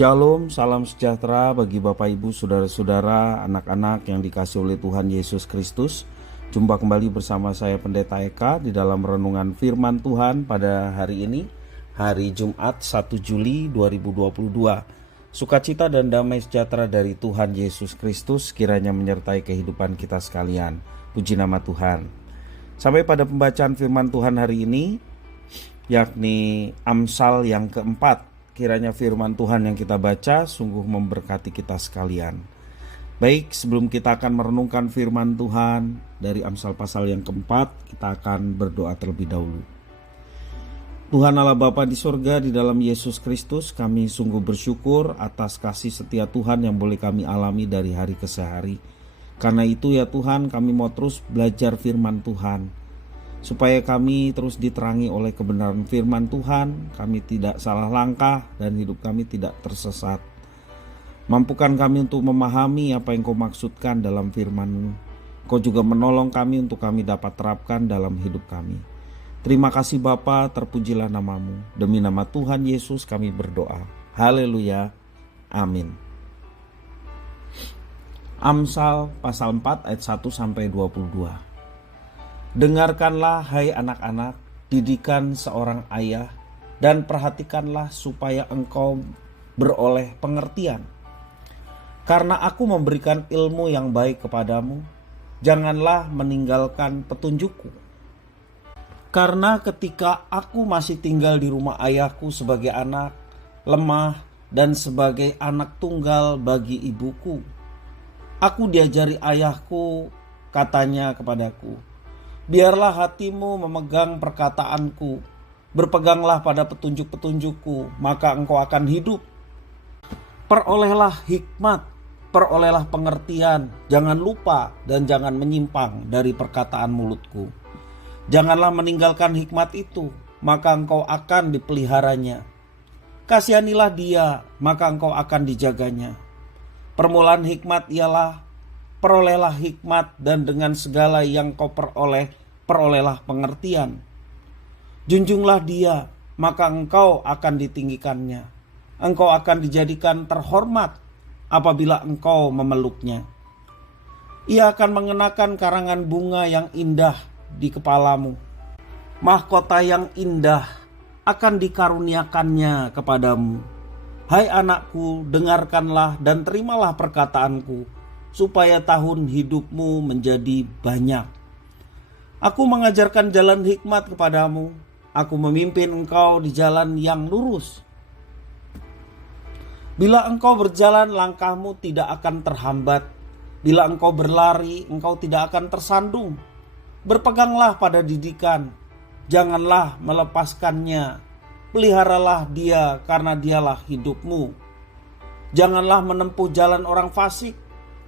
Shalom, salam sejahtera bagi Bapak Ibu, Saudara-saudara, anak-anak yang dikasihi oleh Tuhan Yesus Kristus. Jumpa kembali bersama saya Pendeta Eka di dalam renungan firman Tuhan pada hari ini, hari Jumat 1 Juli 2022. Sukacita dan damai sejahtera dari Tuhan Yesus Kristus kiranya menyertai kehidupan kita sekalian. Puji nama Tuhan. Sampai pada pembacaan firman Tuhan hari ini, yakni Amsal yang keempat. Kiranya firman Tuhan yang kita baca sungguh memberkati kita sekalian. Baik, sebelum kita akan merenungkan firman Tuhan dari Amsal pasal yang keempat, kita akan berdoa terlebih dahulu. Tuhan Allah Bapa di surga, di dalam Yesus Kristus, kami sungguh bersyukur atas kasih setia Tuhan yang boleh kami alami dari hari ke hari. Karena itu ya Tuhan, kami mau terus belajar firman Tuhan, supaya kami terus diterangi oleh kebenaran firman Tuhan, kami tidak salah langkah dan hidup kami tidak tersesat. Mampukan kami untuk memahami apa yang Kau maksudkan dalam firman-Mu. Kau juga menolong kami untuk kami dapat terapkan dalam hidup kami. Terima kasih Bapa, terpujilah nama-Mu. Demi nama Tuhan Yesus kami berdoa. Haleluya. Amin. Amsal pasal 4 ayat 1 sampai 22. Dengarkanlah hai anak-anak, didikan seorang ayah, dan perhatikanlah supaya engkau beroleh pengertian. Karena aku memberikan ilmu yang baik kepadamu, janganlah meninggalkan petunjukku. Karena ketika aku masih tinggal di rumah ayahku sebagai anak, lemah dan sebagai anak tunggal bagi ibuku, aku diajari ayahku, katanya kepadaku, biarlah hatimu memegang perkataanku, berpeganglah pada petunjuk-petunjukku, maka engkau akan hidup. Perolehlah hikmat, perolehlah pengertian, jangan lupa dan jangan menyimpang dari perkataan mulutku. Janganlah meninggalkan hikmat itu, maka engkau akan dipeliharanya. Kasihanilah dia, maka engkau akan dijaganya. Permulaan hikmat ialah, perolehlah hikmat, dan dengan segala yang kau perolehlah pengertian. Junjunglah dia, maka engkau akan ditinggikannya. Engkau akan dijadikan terhormat apabila engkau memeluknya. Ia akan mengenakan karangan bunga yang indah di kepalamu. Mahkota yang indah akan dikaruniakannya kepadamu. Hai anakku, dengarkanlah dan terimalah perkataanku, supaya tahun hidupmu menjadi banyak. Aku mengajarkan jalan hikmat kepadamu, aku memimpin engkau di jalan yang lurus. Bila engkau berjalan, langkahmu tidak akan terhambat. Bila engkau berlari, engkau tidak akan tersandung. Berpeganglah pada didikan, janganlah melepaskannya. Peliharalah dia, karena dialah hidupmu. Janganlah menempuh jalan orang fasik,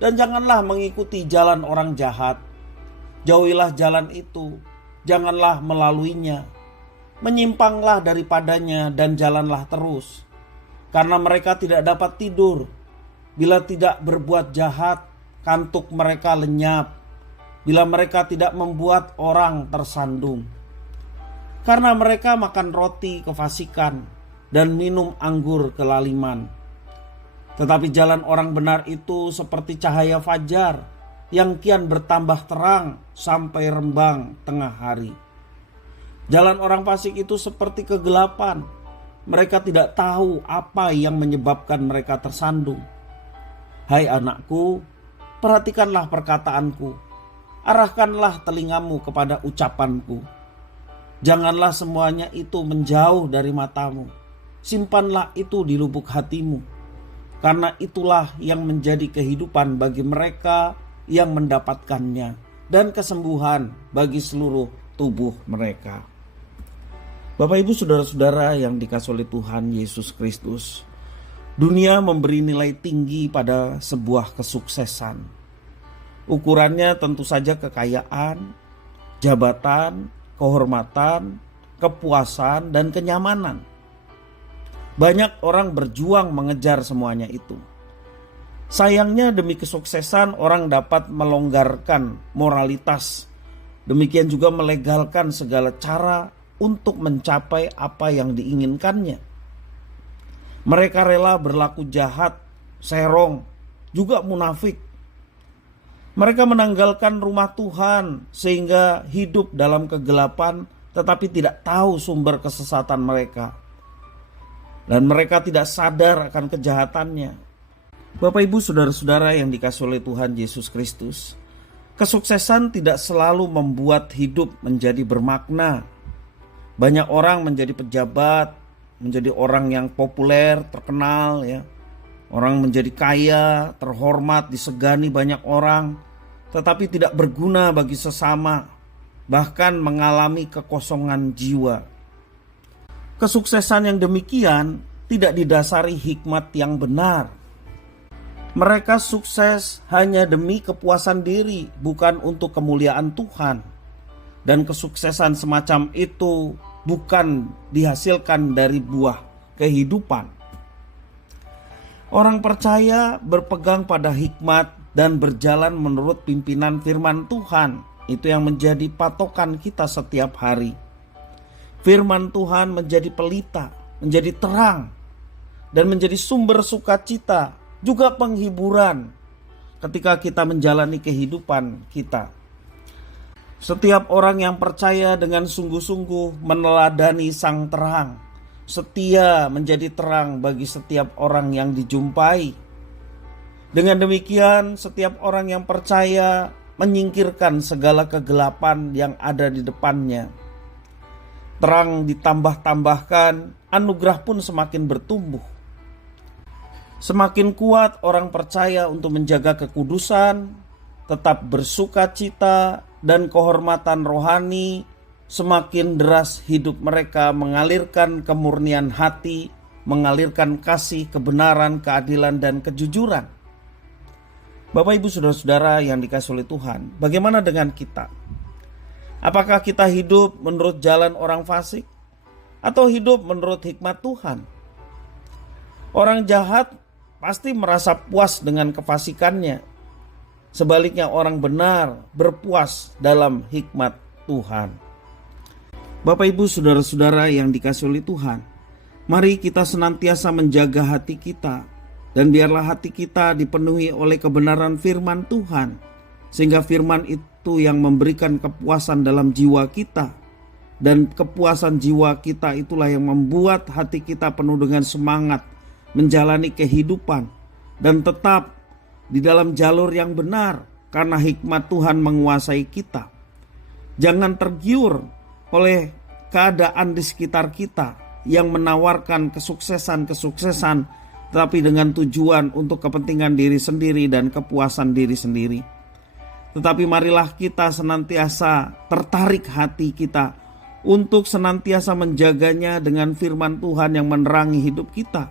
dan janganlah mengikuti jalan orang jahat. Jauhilah jalan itu, janganlah melaluinya. Menyimpanglah daripadanya dan jalanlah terus. Karena mereka tidak dapat tidur. Bila tidak berbuat jahat, kantuk mereka lenyap. Bila mereka tidak membuat orang tersandung. Karena mereka makan roti kefasikan dan minum anggur kelaliman. Tetapi jalan orang benar itu seperti cahaya fajar yang kian bertambah terang sampai rembang tengah hari. Jalan orang fasik itu seperti kegelapan. Mereka tidak tahu apa yang menyebabkan mereka tersandung. Hai anakku, perhatikanlah perkataanku. Arahkanlah telingamu kepada ucapanku. Janganlah semuanya itu menjauh dari matamu. Simpanlah itu di lubuk hatimu. Karena itulah yang menjadi kehidupan bagi mereka yang mendapatkannya, dan kesembuhan bagi seluruh tubuh mereka. Bapak Ibu, saudara-saudara yang dikasihi oleh Tuhan Yesus Kristus, dunia memberi nilai tinggi pada sebuah kesuksesan. Ukurannya tentu saja kekayaan, jabatan, kehormatan, kepuasan, dan kenyamanan. Banyak orang berjuang mengejar semuanya itu. Sayangnya demi kesuksesan orang dapat melonggarkan moralitas. Demikian juga melegalkan segala cara untuk mencapai apa yang diinginkannya. Mereka rela berlaku jahat, serong, juga munafik. Mereka menanggalkan rumah Tuhan sehingga hidup dalam kegelapan tetapi tidak tahu sumber kesesatan mereka. Dan mereka tidak sadar akan kejahatannya. Bapak Ibu saudara-saudara yang dikasihi oleh Tuhan Yesus Kristus, kesuksesan tidak selalu membuat hidup menjadi bermakna. Banyak orang menjadi pejabat, menjadi orang yang populer, terkenal ya. Orang menjadi kaya, terhormat, disegani banyak orang, tetapi tidak berguna bagi sesama, bahkan mengalami kekosongan jiwa. Kesuksesan yang demikian tidak didasari hikmat yang benar. Mereka sukses hanya demi kepuasan diri, bukan untuk kemuliaan Tuhan. Dan kesuksesan semacam itu bukan dihasilkan dari buah kehidupan. Orang percaya berpegang pada hikmat dan berjalan menurut pimpinan firman Tuhan. Itu yang menjadi patokan kita setiap hari. Firman Tuhan menjadi pelita, menjadi terang, dan menjadi sumber sukacita, juga penghiburan ketika kita menjalani kehidupan kita. Setiap orang yang percaya dengan sungguh-sungguh meneladani sang terang, setia menjadi terang bagi setiap orang yang dijumpai. Dengan demikian, setiap orang yang percaya menyingkirkan segala kegelapan yang ada di depannya. Terang ditambah-tambahkan, anugerah pun semakin bertumbuh. Semakin kuat orang percaya untuk menjaga kekudusan, tetap bersukacita, dan kehormatan rohani, semakin deras hidup mereka mengalirkan kemurnian hati, mengalirkan kasih, kebenaran, keadilan, dan kejujuran. Bapak Ibu saudara-saudara yang dikasihi oleh Tuhan, bagaimana dengan kita? Apakah kita hidup menurut jalan orang fasik atau hidup menurut hikmat Tuhan? Orang jahat pasti merasa puas dengan kefasikannya. Sebaliknya orang benar berpuas dalam hikmat Tuhan. Bapak Ibu saudara-saudara yang dikasihi oleh Tuhan, mari kita senantiasa menjaga hati kita, dan biarlah hati kita dipenuhi oleh kebenaran firman Tuhan, sehingga firman itu yang memberikan kepuasan dalam jiwa kita, dan kepuasan jiwa kita itulah yang membuat hati kita penuh dengan semangat menjalani kehidupan dan tetap di dalam jalur yang benar karena hikmat Tuhan menguasai kita. Jangan tergiur oleh keadaan di sekitar kita yang menawarkan kesuksesan, tetapi dengan tujuan untuk kepentingan diri sendiri dan kepuasan diri sendiri. Tetapi marilah kita senantiasa tertarik hati kita untuk senantiasa menjaganya dengan firman Tuhan yang menerangi hidup kita,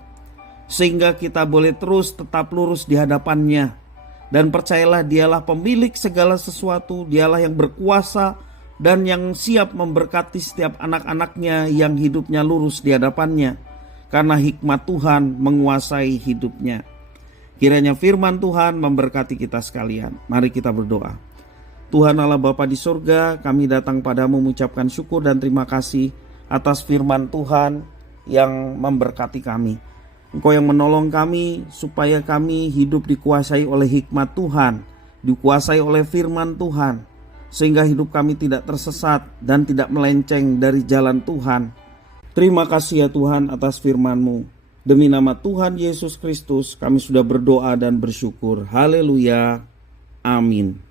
sehingga kita boleh terus tetap lurus di hadapannya. Dan percayalah dialah pemilik segala sesuatu, dialah yang berkuasa dan yang siap memberkati setiap anak-anaknya yang hidupnya lurus di hadapannya, karena hikmat Tuhan menguasai hidupnya. Kiranya firman Tuhan memberkati kita sekalian. Mari kita berdoa. Tuhan Allah Bapa di surga, kami datang padamu mengucapkan syukur dan terima kasih atas firman Tuhan yang memberkati kami. Engkau yang menolong kami supaya kami hidup dikuasai oleh hikmat Tuhan, dikuasai oleh firman Tuhan, sehingga hidup kami tidak tersesat dan tidak melenceng dari jalan Tuhan. Terima kasih ya Tuhan atas firman-Mu. Demi nama Tuhan Yesus Kristus kami sudah berdoa dan bersyukur. Haleluya. Amin.